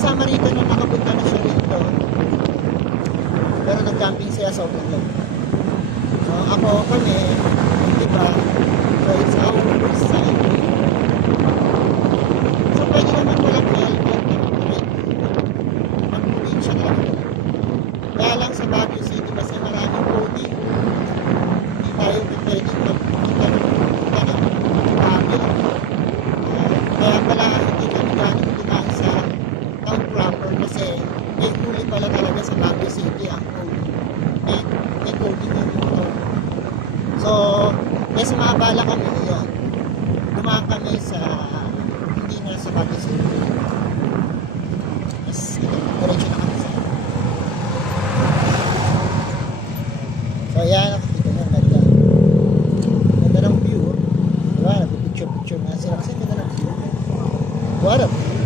kasama rito nung nakapunta na siya rito. Pero nag-camping siya sa Overlook. So ako kami, diba? So it's our first time. So pwede naman walang helmet. Mag-provincia na lang. Kaya lang sa Baguio City kasi maraming coding. Hindi tayo pwedeng magpunta ng Baguio. Kaya pala hindi kami galing dumaan sa town proper kasi may huli pala talaga sa Baguio City ang coding. May coding yung motor. So, kaya mga bala kami ngayon, dumaan kami sa hindi na sa Baguio City. Mas diretso na kami sa so ayan, nakikita nyo ganda. Ganda ng view. Diba? Nag-picture-picture nga sila kasi ganda ng view. What a view.